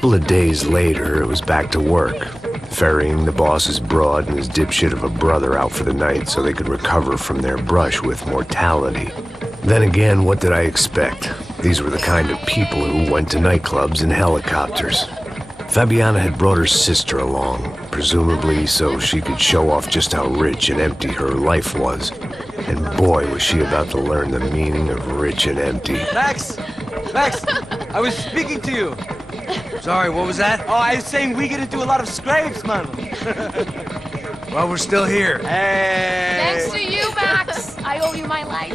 couple of days later, it was back to work, ferrying the boss's broad and his dipshit of a brother out for the night so they could recover from their brush with mortality. Then again, what did I expect? These were the kind of people who went to nightclubs in helicopters. Fabiana had brought her sister along, presumably so she could show off just how rich and empty her life was. And boy, was she about to learn the meaning of rich and empty. Max! Max! I was speaking to you. Sorry, what was that? Oh, I was saying we gotta do a lot of scrapes, man. Well, we're still here. Hey! Thanks to you, Max. I owe you my life.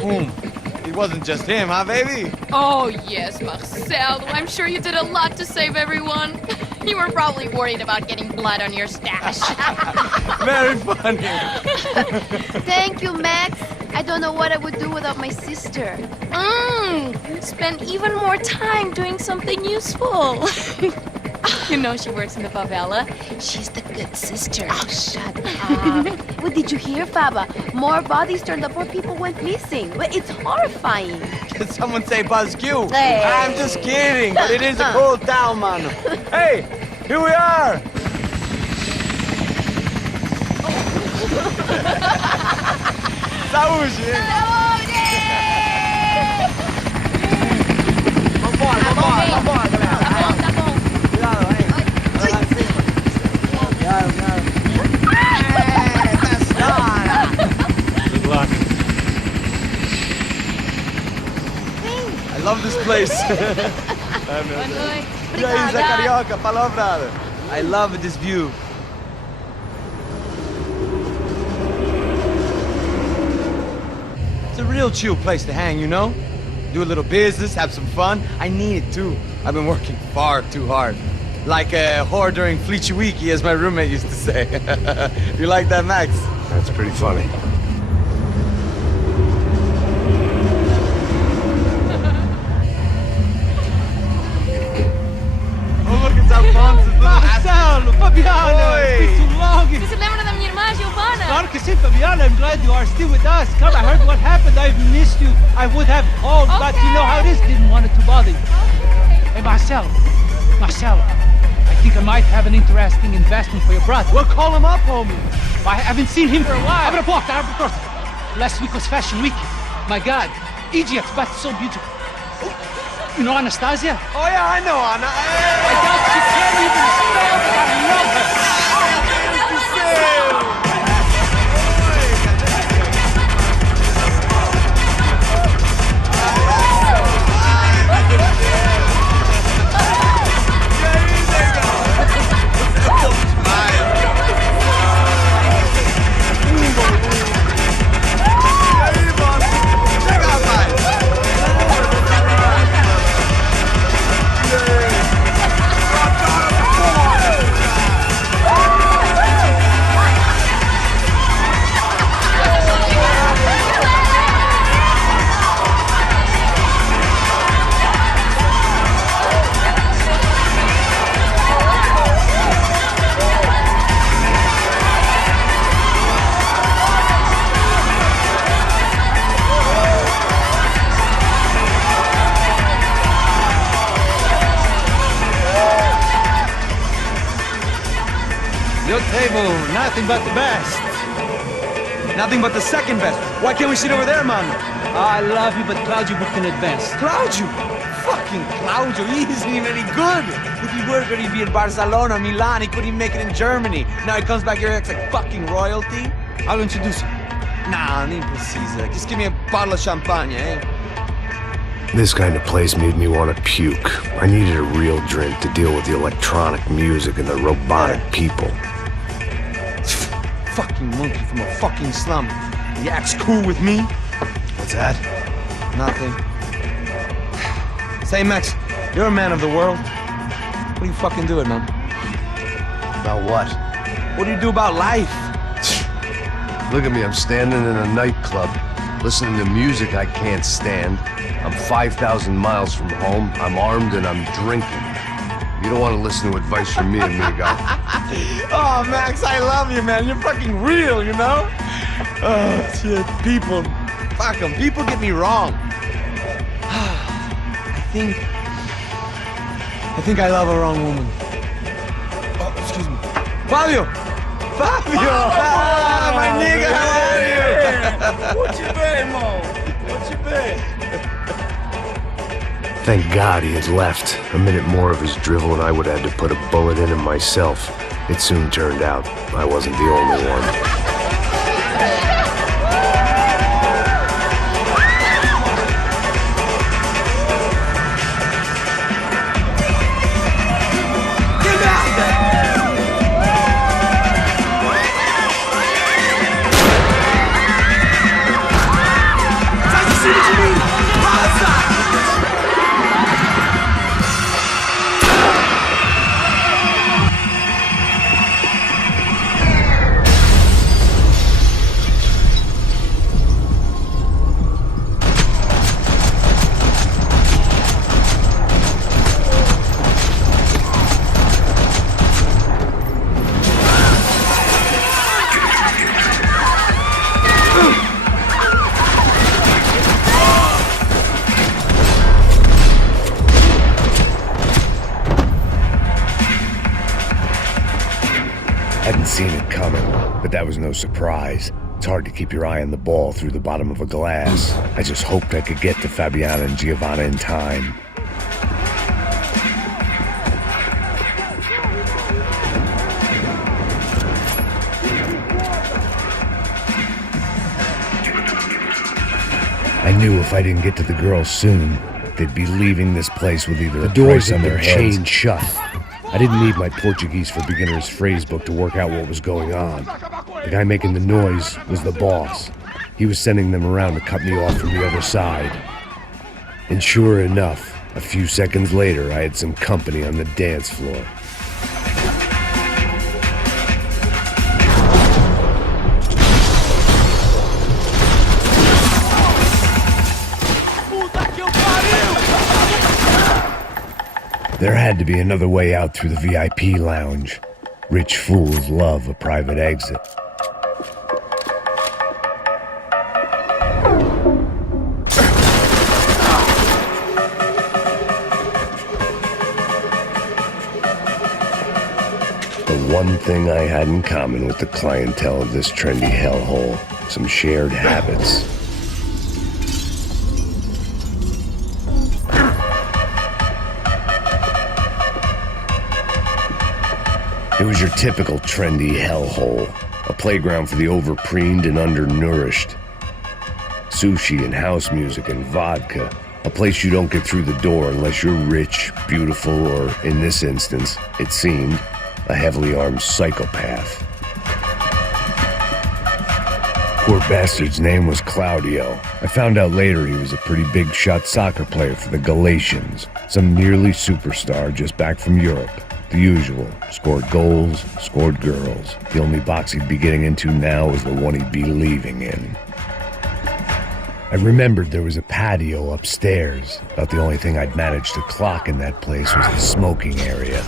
It wasn't just him, huh, baby? Oh, yes, Marcel. I'm sure you did a lot to save everyone. You were probably worried about getting blood on your stash. Very funny. Thank you, Max. I don't know what I would do without my sister. Spend even more time doing something useful. You know she works in the favela. She's the good sister. Oh, shut up. What did you hear, Faba? More bodies turned up where people went missing. It's horrifying. Did someone say Buzz Q? Hey. I'm just kidding, but it is a cool town, man. Hey, here we are. Saúde! Vambora, vambora, galera. Tá bom. Cuidado, hein? Vai lá em cima. Cuidado. Good luck. I love this place. E aí, Zé Carioca, palavra. I love this view. It's a real chill place to hang, you know? Do a little business, have some fun. I need it too. I've been working far too hard. Like a whore during Fleechy Weeky, as my roommate used to say. You like that, Max? That's pretty funny. Oh, look, it's Alfonso's little Marcelo, Fabiana, Oi. it's been too long. Você se lembra da minha irmã, Giovanna? Claro que sim, Fabiana, I'm glad you are still with us. Come, I heard what happened. I've missed you. I would have called, but you know how it is. Didn't want it to bother you. Hey, Marcelo, I think I might have an interesting investment for your brother. Well, call him up, homie. I haven't seen him for a while. Abre a porta. Last week was Fashion Week. My God, Egypt, but so beautiful. You know Anastasia? Oh, yeah, I know, Anna. I doubt she can't even spell, but I love her. Your table, nothing but the best. Nothing but the second best. Why can't we sit over there, man? I love you, but Claudio booked in advance. Claudio! Fucking Claudio, he isn't even any good. If he were good, he'd be in Barcelona, Milan. He couldn't even make it in Germany. Now he comes back here and acts like fucking royalty. I'll introduce you. Nah, need precisa. Just give me a bottle of champagne, eh? This kind of place made me want to puke. I needed a real drink to deal with the electronic music and the robotic people. Fucking monkey from a fucking slum. He acts cool with me. What's that? Nothing. Say, Max, you're a man of the world. What do you fucking do it, man? About what? What do you do about life? Look at me, I'm standing in a nightclub, listening to music I can't stand. I'm 5,000 miles from home, I'm armed, and I'm drinking. You don't want to listen to advice from me, amigo. Oh, Max, I love you, man. You're fucking real, you know? Oh, shit. People. Fuck them. People get me wrong. I think I think I love a wrong woman. Oh, excuse me. Fabio! Fabio! Ah, my nigga, how are you? What you been, Mo? What you been? Thank God he had left. A minute more of his drivel and I would have had to put a bullet in him myself. It soon turned out I wasn't the only one. Hadn't seen it coming, but that was no surprise. It's hard to keep your eye on the ball through the bottom of a glass. I just hoped I could get to Fabiana and Giovanna in time. I knew if I didn't get to the girls soon, they'd be leaving this place with either the doors on their heads chained shut. I didn't need my Portuguese for Beginners phrase book to work out what was going on. The guy making the noise was the boss. He was sending them around to cut me off from the other side. And sure enough, a few seconds later, I had some company on the dance floor. There had to be another way out through the VIP lounge. Rich fools love a private exit. The one thing I had in common with the clientele of this trendy hellhole, some shared habits. It was your typical trendy hellhole, a playground for the overpreened and undernourished. Sushi and house music and vodka, a place you don't get through the door unless you're rich, beautiful, or, in this instance, it seemed, a heavily armed psychopath. Poor bastard's name was Claudio. I found out later he was a pretty big shot soccer player for the Galatians, some nearly superstar just back from Europe. The usual. Scored goals, scored girls. The only box he'd be getting into now was the one he'd be leaving in. I remembered there was a patio upstairs. About the only thing I'd managed to clock in that place was the smoking area.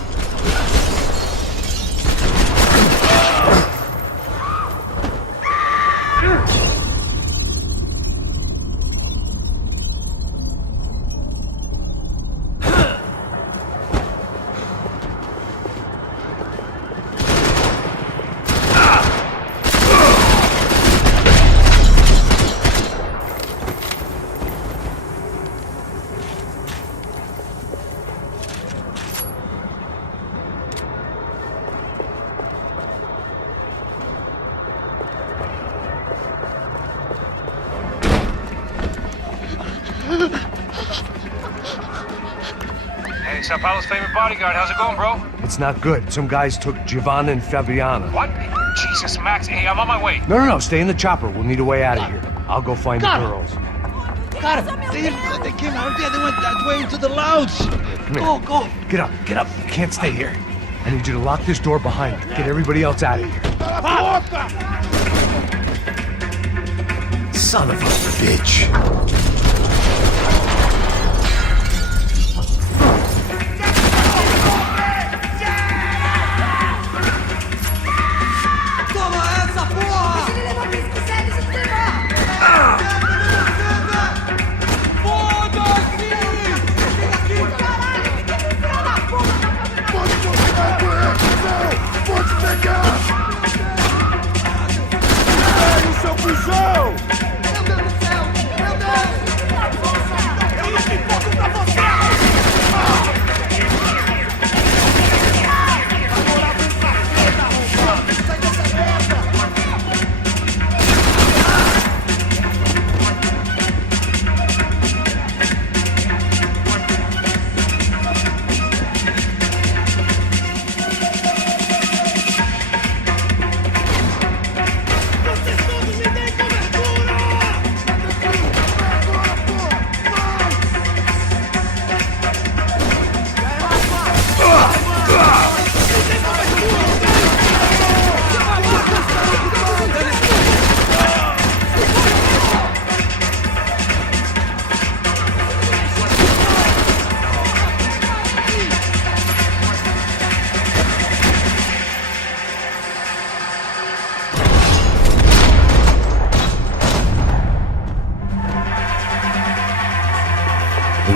Hey, Sao Paulo's favorite bodyguard. How's it going, bro? It's not good. Some guys took Giovanna and Fabiana. What? Jesus, Max. Hey, I'm on my way. No. Stay in the chopper. We'll need a way out of here. I'll go find the girls. Got him. They came out there. They went that way into the lounge. Come here. Go. Get up. You can't stay here. I need you to lock this door behind you. Get everybody else out of here. Son of a bitch.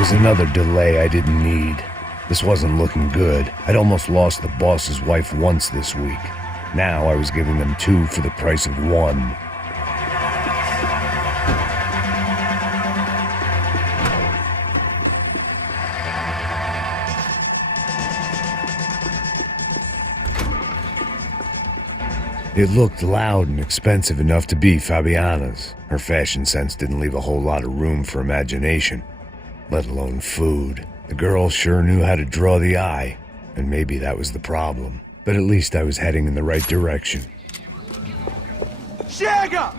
was another delay I didn't need. This wasn't looking good. I'd almost lost the boss's wife once this week. Now I was giving them 2 for the price of 1. It looked loud and expensive enough to be Fabiana's. Her fashion sense didn't leave a whole lot of room for imagination, let alone food. The girl sure knew how to draw the eye, and maybe that was the problem. But at least I was heading in the right direction. Chega!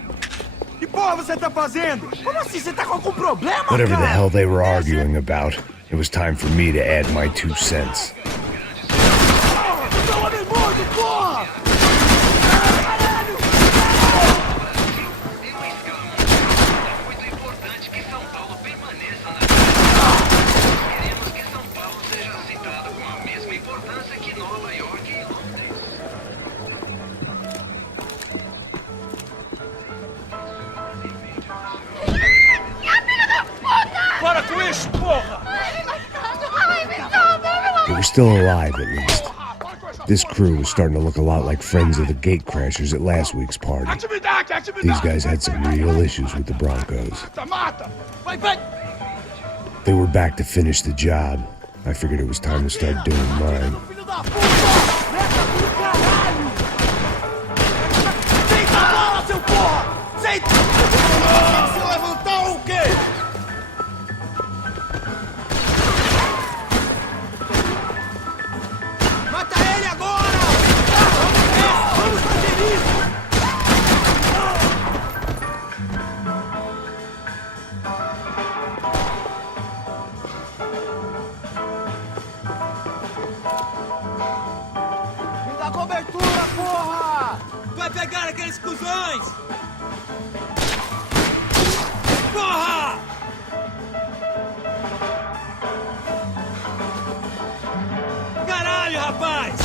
Que porra você tá fazendo? Como assim? Você tá com algum problema, Whatever the cara? hell they were arguing about, it was time for me to add my 2 cents. Seu homem morto, porra! They were still alive, at least. This crew was starting to look a lot like friends of the gatecrashers at last week's party. These guys had some real issues with the Broncos. They were back to finish the job. I figured it was time to start doing mine. Cobertura, porra! Vai pegar aqueles cuzões! Porra! Caralho, rapaz!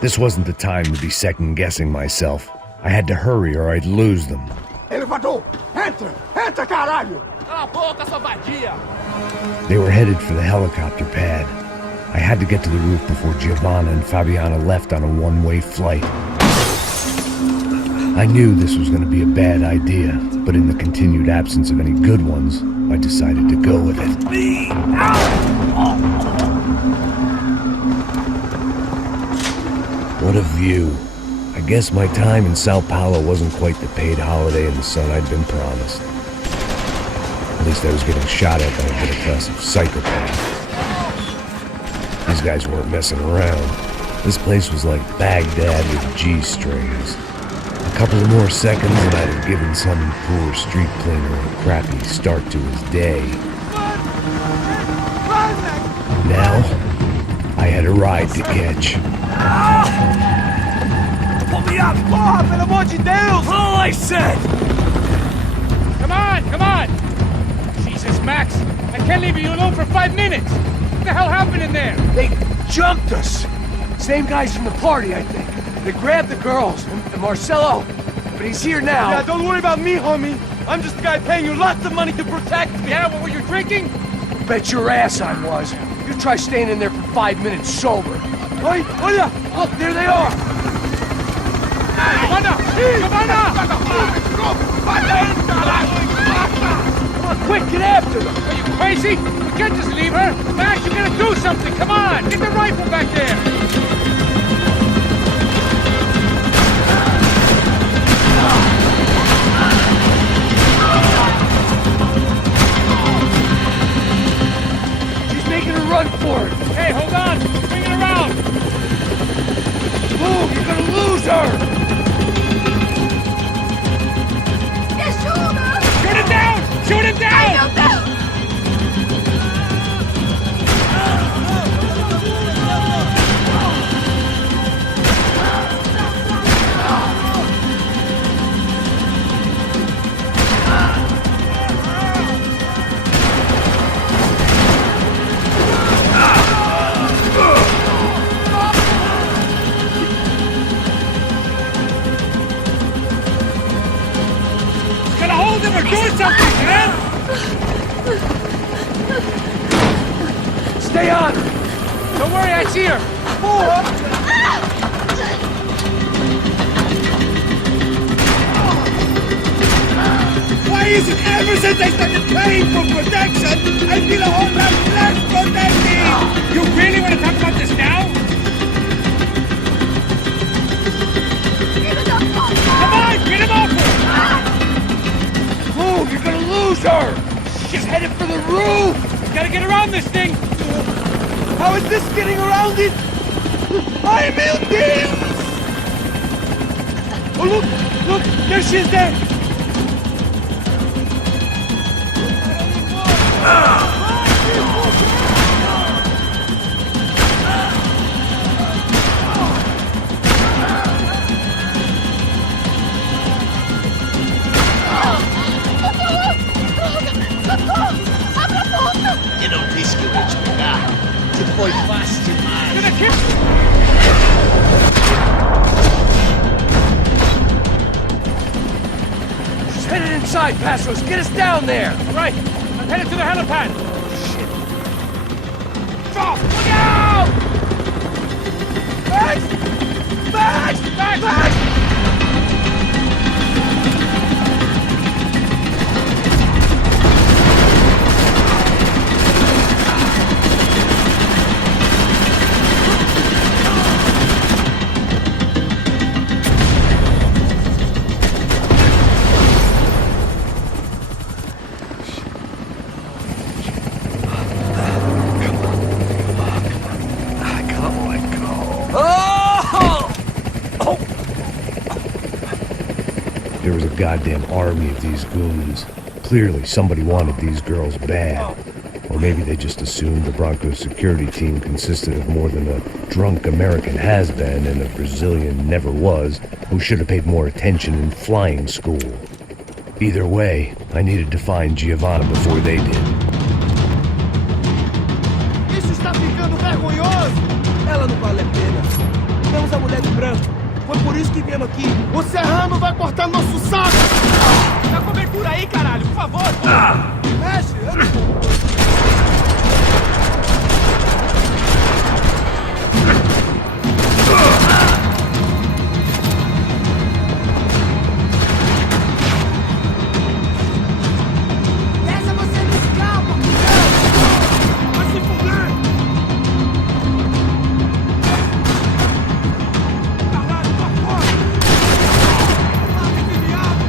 This wasn't the time to be second-guessing myself. I had to hurry or I'd lose them. Elevador! Entra! Entra, caralho! Cala a boca, sua vadia! They were headed for the helicopter pad. I had to get to the roof before Giovanna and Fabiana left on a one-way flight. I knew this was going to be a bad idea, but in the continued absence of any good ones, I decided to go with it. What a view. I guess my time in Sao Paulo wasn't quite the paid holiday in the sun I'd been promised. At least I was getting shot at by a middle-class psychopath. These guys weren't messing around. This place was like Baghdad with G-strings. A couple of more seconds and I'd have given some poor street cleaner a crappy start to his day. Now, I had a ride to catch. Pull me up! Porra, pelo amor de Deus! All I said! Come on, come on! Jesus, Max, I can't leave you alone for 5 minutes! What the hell happened in there? They jumped us. Same guys from the party, I think. They grabbed the girls and Marcelo, but he's here now. Yeah, don't worry about me, homie. I'm just the guy paying you lots of money to protect me. Yeah, what were you drinking? Bet your ass I was. You try staying in there for 5 minutes sober. Oi, olha! Look, there they are. Come on now! Come on now! Come on, quick, get after them. Are you crazy? We can't just leave her! Max, you gotta do something! Come on! Get the rifle back there! She's making a run for it. Hey, hold on! Bring it around! Move, you're gonna lose her. Shoot it down! Shoot it down! told them we're doing something, man! Stay on her! Don't worry, I see her! Why is it ever since I started paying for protection, I feel a whole lot less protected? You really want to talk about this now? Come on, get him off her! Move, you're gonna lose her! She's headed for the roof! Gotta get around this thing! How is this getting around it? I built this! Oh, look, there she is there! You don't discourage me now. To foi fácil demais. She's headed inside, Passos. Get us down there! All right, I'm headed to the helipad. Shit. Drop! Look out! Back! There was a goddamn army of these goons. Clearly, somebody wanted these girls bad. Or maybe they just assumed the Broncos security team consisted of more than a drunk American has-been and a Brazilian never was who should have paid more attention in flying school. Either way, I needed to find Giovanna before they did. Isso está ficando vergonhoso! Ela não vale a pena. Temos a mulher de branco. Foi por isso que viemos aqui. O serrano vai cortar nosso saco! Dá cobertura aí, caralho, por favor! Mexe! Essa você não escapa! Vai se fuder! Caralho, tô fora! Mata esse viado!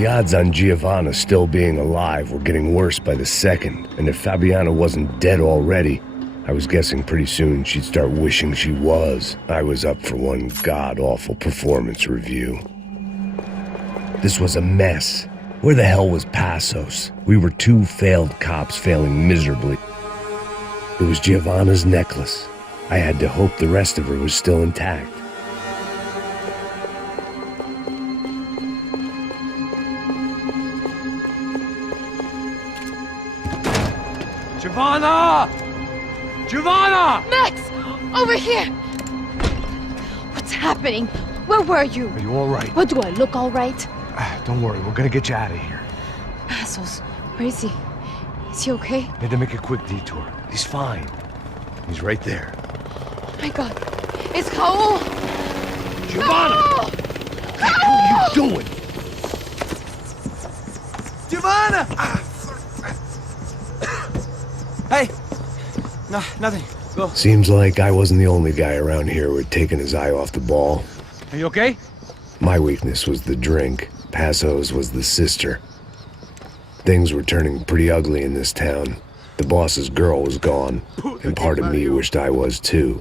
The odds on Giovanna still being alive were getting worse by the second, and if Fabiana wasn't dead already, I was guessing pretty soon she'd start wishing she was. I was up for one god-awful performance review. This was a mess. Where the hell was Passos? We were two failed cops failing miserably. It was Giovanna's necklace. I had to hope the rest of her was still intact. Giovanna! Giovanna! Max! Over here! What's happening? Where were you? Are you all right? What, do I look all right? Don't worry, we're gonna get you out of here. Passos, where is he? Is he okay? Had to make a quick detour. He's fine. He's right there. Oh my god. It's Raul! Giovanna! Raul! What the hell are you doing? Giovanna! Hey! No, nothing. Go. Seems like I wasn't the only guy around here who had taken his eye off the ball. Are you okay? My weakness was the drink. Passos was the sister. Things were turning pretty ugly in this town. The boss's girl was gone, and part of me wished I was too.